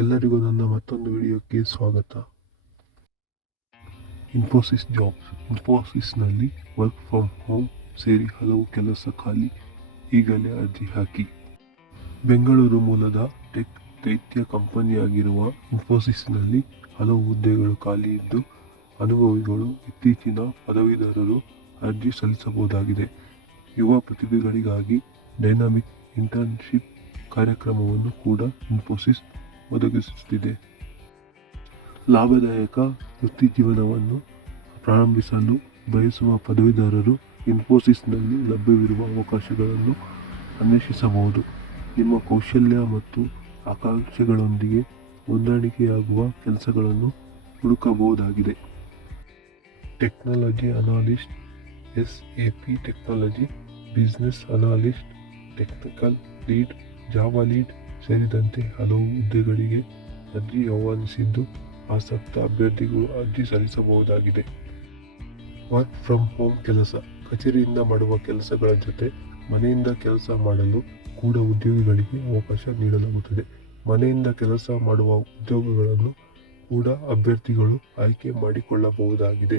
ಎಲ್ಲರಿಗೂ ನನ್ನ ಮತ್ತೊಂದು ವಿಡಿಯೋಕ್ಕೆ ಸ್ವಾಗತ. ಇನ್ಫೋಸಿಸ್ ಜಾಬ್ಸ್. ಇನ್ಫೋಸಿಸ್ನಲ್ಲಿ ವರ್ಕ್ ಫ್ರಮ್ ಹೋಮ್ ಸೇರಿ ಹಲವು ಕೆಲಸ ಖಾಲಿ. ಈಗಲೇ ಅರ್ಜಿ ಹಾಕಿ. ಬೆಂಗಳೂರು ಮೂಲದ ಟೆಕ್ ದೈತ್ಯ ಕಂಪನಿಯಾಗಿರುವ ಇನ್ಫೋಸಿಸ್ನಲ್ಲಿ ಹಲವು ಹುದ್ದೆಗಳು ಖಾಲಿ ಇದ್ದು, ಅನುಭವಿಗಳು, ಇತ್ತೀಚಿನ ಪದವೀಧರರು ಅರ್ಜಿ ಸಲ್ಲಿಸಬಹುದಾಗಿದೆ. ಯುವ ಪ್ರತಿಭೆಗಳಿಗಾಗಿ ಡೈನಾಮಿಕ್ ಇಂಟರ್ನ್ಶಿಪ್ ಕಾರ್ಯಕ್ರಮವನ್ನು ಕೂಡ ಇನ್ಫೋಸಿಸ್ ಒದಗಿಸುತ್ತಿದೆ. ಲಾಭದಾಯಕ ವೃತ್ತಿಜೀವನವನ್ನು ಪ್ರಾರಂಭಿಸಲು ಬಯಸುವ ಪದವೀಧರರು ಇನ್ಫೋಸಿಸ್ನಲ್ಲಿ ಲಭ್ಯವಿರುವ ಅವಕಾಶಗಳನ್ನು ಅನ್ವೇಷಿಸಬಹುದು. ನಿಮ್ಮ ಕೌಶಲ್ಯ ಮತ್ತು ಆಕಾಂಕ್ಷೆಗಳೊಂದಿಗೆ ಹೊಂದಾಣಿಕೆಯಾಗುವ ಕೆಲಸಗಳನ್ನು ಹುಡುಕಬಹುದಾಗಿದೆ. Technology analyst, SAP technology, business analyst, technical lead, Java lead ಸೇರಿದಂತೆ ಹಲವು ಹುದ್ದೆಗಳಿಗೆ ಅರ್ಜಿ ಆಹ್ವಾನಿಸಿದ್ದು, ಆಸಕ್ತ ಅಭ್ಯರ್ಥಿಗಳು ಅರ್ಜಿ ಸಲ್ಲಿಸಬಹುದಾಗಿದೆ. ವರ್ಕ್ ಫ್ರಮ್ ಹೋಮ್ ಕೆಲಸ. ಕಚೇರಿಯಿಂದ ಮಾಡುವ ಕೆಲಸಗಳ ಜೊತೆ ಮನೆಯಿಂದ ಕೆಲಸ ಮಾಡಲು ಕೂಡ ಉದ್ಯೋಗಿಗಳಿಗೆ ಅವಕಾಶ ನೀಡಲಾಗುತ್ತದೆ. ಮನೆಯಿಂದ ಕೆಲಸ ಮಾಡುವ ಉದ್ಯೋಗಗಳನ್ನು ಕೂಡ ಅಭ್ಯರ್ಥಿಗಳು ಆಯ್ಕೆ ಮಾಡಿಕೊಳ್ಳಬಹುದಾಗಿದೆ.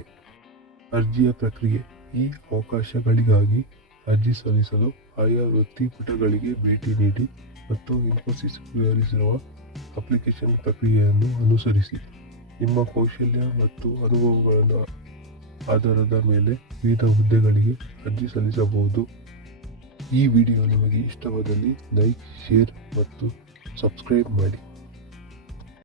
ಅರ್ಜಿಯ ಪ್ರಕ್ರಿಯೆ. ಈ ಅವಕಾಶಗಳಿಗಾಗಿ ಅರ್ಜಿ ಸಲ್ಲಿಸಲು ಆಯಾ ವೃತ್ತಿಪಟಗಳಿಗೆ ಭೇಟಿ ನೀಡಿ ಮತ್ತು ಇನ್ಫೋಸಿಸ್ ವಿವರಿಸಿರುವ ಅಪ್ಲಿಕೇಶನ್ ಪ್ರಕ್ರಿಯೆಯನ್ನು ಅನುಸರಿಸಿ. ನಿಮ್ಮ ಕೌಶಲ್ಯ ಮತ್ತು ಅನುಭವಗಳ ಆಧಾರದ ಮೇಲೆ ವಿವಿಧ ಹುದ್ದೆಗಳಿಗೆ ಅರ್ಜಿ ಸಲ್ಲಿಸಬಹುದು. ಈ ವಿಡಿಯೋ ನಿಮಗೆ ಇಷ್ಟವಾದಲ್ಲಿ ಲೈಕ್, ಶೇರ್ ಮತ್ತು ಸಬ್ಸ್ಕ್ರೈಬ್ ಮಾಡಿ.